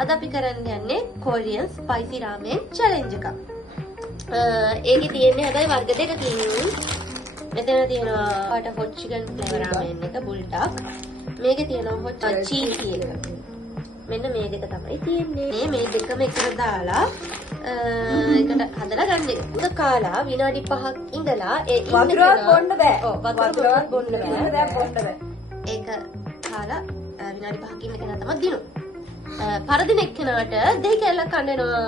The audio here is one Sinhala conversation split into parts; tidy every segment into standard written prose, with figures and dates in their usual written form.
අද අපි කරන්න යන්නේ Korean spicy ramen challenge එකක්. ඒකේ තියෙන්නේ හැබැයි වර්ග දෙක තියෙනවා. මෙතන තියෙනවා hot chicken flavor ramen එක bulldog. මේකේ තියෙනවා hot cheesy එක. මෙන්න මේ දෙක තමයි තියෙන්නේ. මේ දෙකම එකට දාලා එකට හදලා ගන්න එක. උද කාලා විනාඩි 5ක් ඉඳලා ඒ වතුරවත් බොන්න බෑ. ඔව් වතුරවත් බොන්න බෑ. බොන්න බෑ. ඒක කාලා විනාඩි 5ක් ඉන්න කෙනා තමයි දිනු. පරදින එක්කෙනාට දෙහි කැල්ලක් කන්නනවා.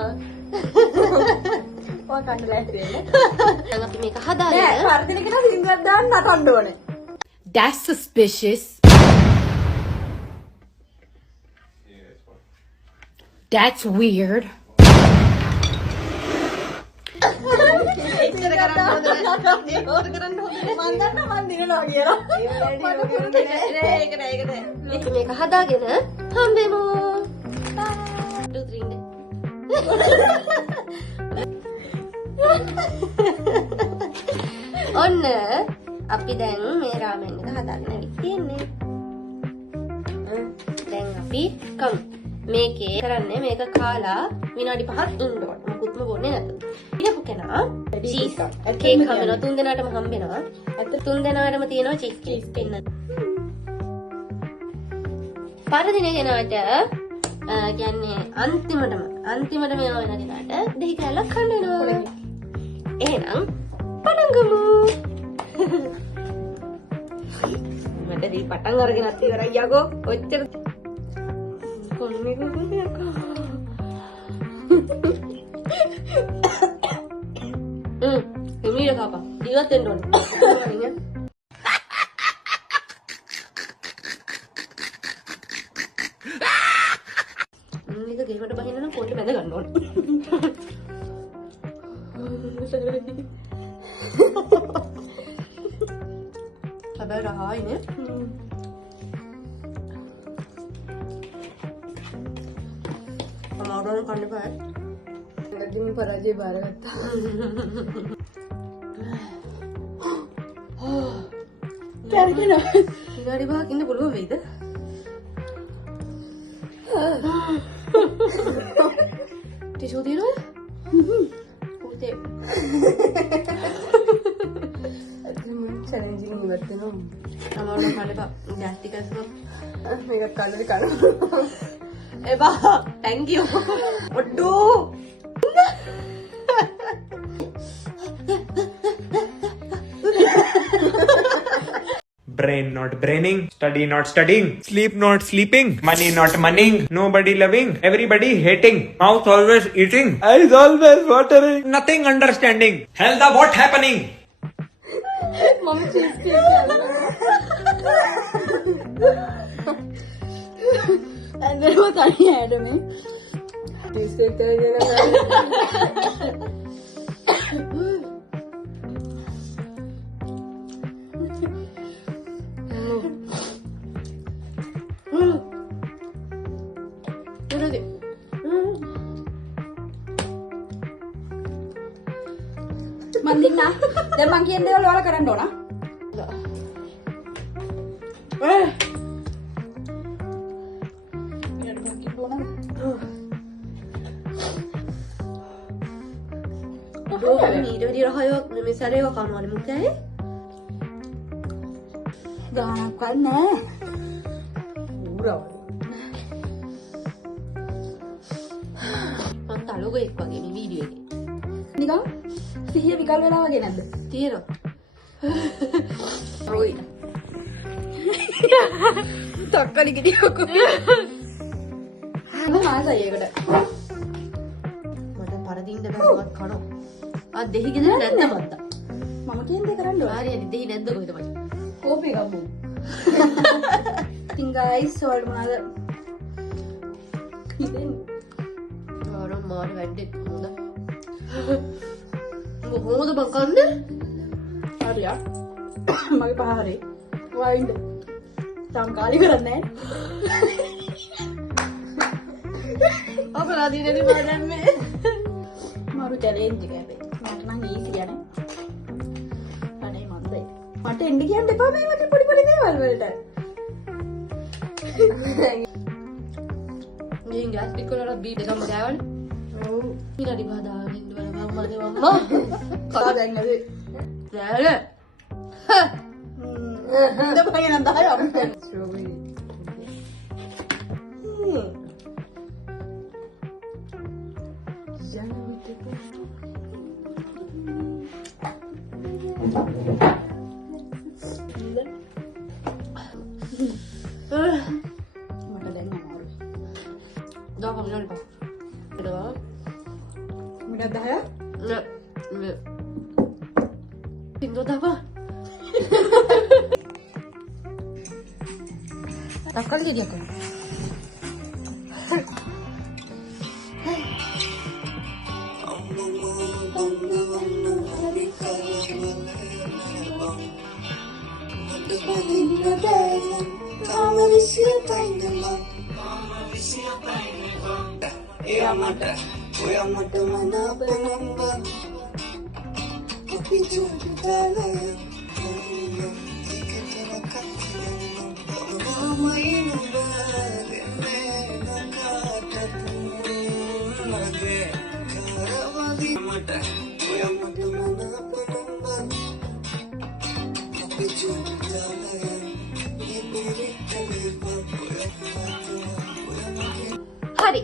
ඔය කන්න ලෑස්ති වෙන්න. දැන් අපි මේක හදාගෙන නෑ පරදින කෙනා සිංගක් දාන්න නටන්න ඕනේ. That's suspicious. That's weird. එච්චර කරන්න හොඳ නෑ. ඒක කරන්න හොඳ නෑ. මන් දන්නා මන් දිනනවා කියලා. ඒක නෑ. අපි මේක හදාගෙන හම්බෙමු. 2 3 නේ. ඔන්න අපි දැන් මේ රාමෙන් එක හදාගෙන ඉන්නේ. දැන් අපි කමු. මේකේ කරන්නේ මේක කාලා විනාඩි 5ක් ඉන්න ඕන. මුකුත්ම බොන්නේ නැතුව. ඊටපු කෙනා චීස් කේක් හම්බෙනවා. 3 දෙනාටම හම්බෙනවා. ඇත්ත 3 දෙනාටම තියෙනවා චීස් කේක් පින්න. පරදින කෙනාට කියන්නේ අන්තිමටම යනවා වෙන කෙනාට දෙහි කැලක් කන්න වෙනවා. එහෙනම් පටන් ගමු. මට දී පටන් අරගෙනත් ඉවරයි යකෝ. ඔච්චර කොන්නේ කොහොමද? එමීර කාපා. ඉවත් වෙන්න ඕනේ. මේක ගෙවකට බහින්න නම් පොඩ්ඩ බැඳ ගන්න ඕනේ. හැබැයි රහයිනේ. අමාරුවෙන් කන්න බෑ. ලැජ්ජින් පරාජය බාරගත්තා. කැරකිනවා. විනාඩි 5ක් ඉන්න පුළුවන් වෙයිද? ටිෂු දිනවද? උතේ. ඇත්තටම චැලෙන්ජින් ඉවත් වෙනවා. අමාරුවෙන් කන්න බෑ. ගෑස් ටික අසම මේක කන්නද කනවා. එබා thank you. ඔඩෝ. Brain not braining, study not studying, sleep not sleeping, money not moneying, nobody loving, everybody hating, mouth always eating, eyes always watering, nothing understanding. Hell the what happening? මම චීස් කේක් කනවා. ඇන්දරම තනිය ඇඩමේ. චීස් කේක් කරගෙන මන් දින්නා. දැන් මං කියන දේවල් ඔයාලා කරන්න ඕන. ඊට වැඩි රහයක් මේ සැරේව කනවනේ මුකේ. ගානක් නැහැ. ඌරව. මං තලුගෙක් වගේ මේ වීඩියෝ එකේ. නිකන් සිහිය විකල් වෙලා වගේ නැද්ද? තියෙනවා. රොයි. තක්කලි ගියකෝ. මම ආසයි ඒකට. මට පරදින්න බෑ මත් කනවා. ආ දෙහි ගෙදර නැද්ද මන්ද? මම කියන්නේ කරන්න ඕන. හරියනේ දෙහි නැද්ද කොහෙද මචං? කෝපි එකක් බෝ. ඉතින් guys ඔයාලා මොනවද? ඉතින් ආරෝ මාර වැඩේ හොඳ. කොහොමද බං කන්නේ? හරියා. මගේ පහ හරි. වයින්ද. තාම කාලි කරන්නේ නැහැ. අපරාධී නෙමෙයි මම දැම්මේ. මාරු චැලෙන්ජ් එක හැබැයි. මට නම් ඊසි යන්නේ. අනේ මන්දයි. මට එන්න කියන්න එපා මේ වගේ පොඩි පොඩි දේවල් වලට. ගිහින් ගෑස් ටික වලට බීප් එකම ගෑවනේ. ඔව්. ඊළඟ බාදාගෙන ඉඳලා මම්මගේ මම්මා. කතා දැන් නේද? නෑ. ඉඳ පගෙන 10 අපිට. ස්ට්‍රෝබෙරි. මට දැන් අමාරුයි. dah kamu lupa. Kedua. මිනිත් 10ක්? Nggak. Pintu apa? Nakal jadi aku. Hari.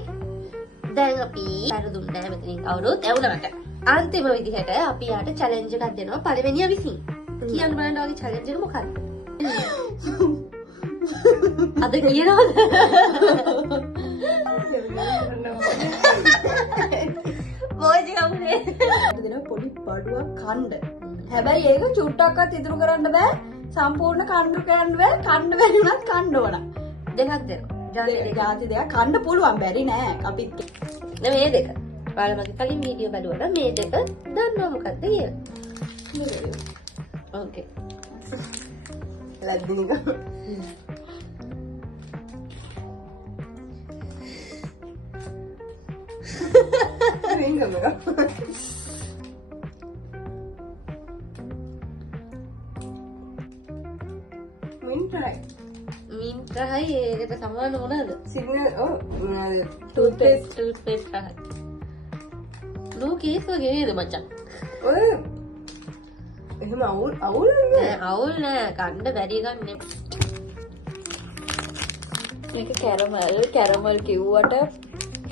දැන් අපි අර දුන්නෑ මෙතනින් කවුරුත් ඇවුනාට. අන්තිම විදිහට අපි යාට චැලෙන්ජ් එකක් දෙනවා පළවෙනියා විසින්. කියන්න බලන්න ඔයාගේ චැලෙන්ජ් එක මොකක්ද? අද කියනවද? මොකද කවුනේ? දෙන පොඩි බඩුවක් කන්න. හැබැයි ඒක චුට්ටක්වත් ඉතුරු කරන්න බෑ. සම්පූර්ණ කන්න කරන්න බෑ. කන්න බැරි වුණත් කන්න ඕන. දෙකක් දෙනවා. ජාති දෙකක් කන්න පුළුවන් බැරි නෑ. අපිත් මේ දෙක. ඔයාලා මගේ කලින් වීඩියෝ බලුවා නම් මේ දෙක දන්නවා මොකක්ද කියලා. ඕකේ. ලැබුණුක. මින්ට්‍රහයි ඒකට සමාන මොනවද? සිග්නල් ඔව් ටූත්පේස්ට් රහයි. ලෝකේස් වගේ නේද මචං? ඔය එහෙම අවුල් නෑ අවුල් නෑ කන්න බැරි ගන්න. මේක කැරමල් කිව්වට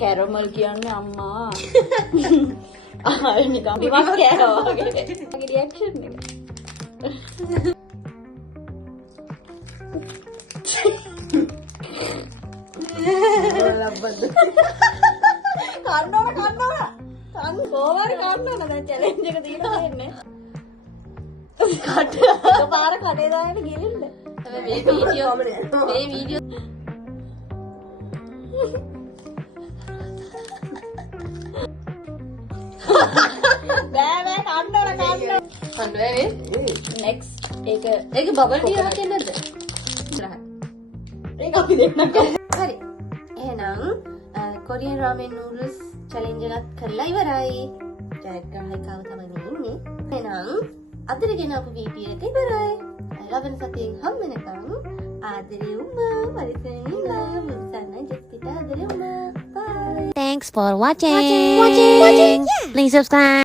කැරමල් කියන්නේ අම්මා නිකන් විමස් කෑවා වගේ මගේ රියැක්ෂන් එක ලබ්බද කන්න ඕන කන්න කොහොමද කන්න ඕන දැන් චැලෙන්ජ් එක තියෙනවා එන්නේ කට පාර කඩේ දාගෙන ගිලින්න මේ වීඩියෝ බෑ කන්න ඕන කන්න බෑ නෙක්ස්ට් ඒක බබල් ටී එකක් එන්නද? ඒක අපි දෙන්නක හරි. එහෙනම් කොරියන් රාමෙන් නූඩල්ස් චැලෙන්ජ් එකක් කරලා ඉවරයි. ජයග්‍රාහකව තමයි ඉන්නේ. එහෙනම් අදට ගෙන අපු වීඩියෝ එක ඉවරයි. ලබන සතියෙන් හම් වෙනකම් ආදරේ උම්මා පරිස්සමින්ලා මුසන්න ජෙස්සිට ආදරේ උම්මා. Bye. Thanks for watching. Please subscribe.